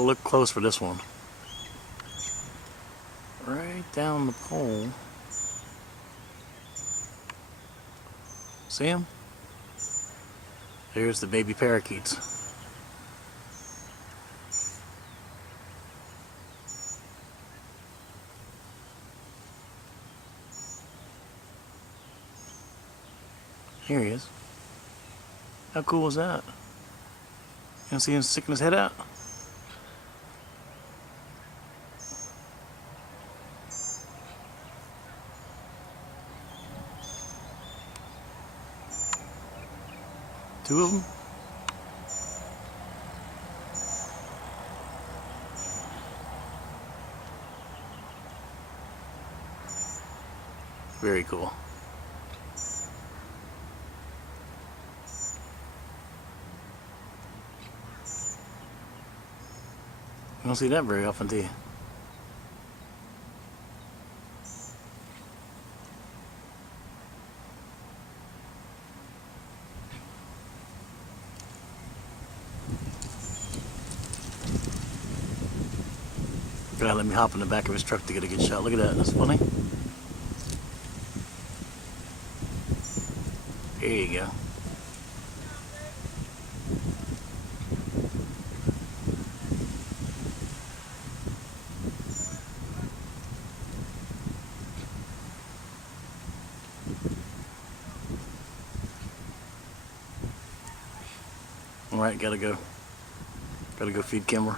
Look close for this one. Right down the pole. See him? There's the baby parakeets. Here he is. How cool was that? You can see him sticking his head out. Two of them. Very cool. You don't see that very often, do you? Gotta let me hop in the back of his truck to get a good shot. Look at that. That's funny. There you go. Alright, gotta go. Gotta go feed Kimber.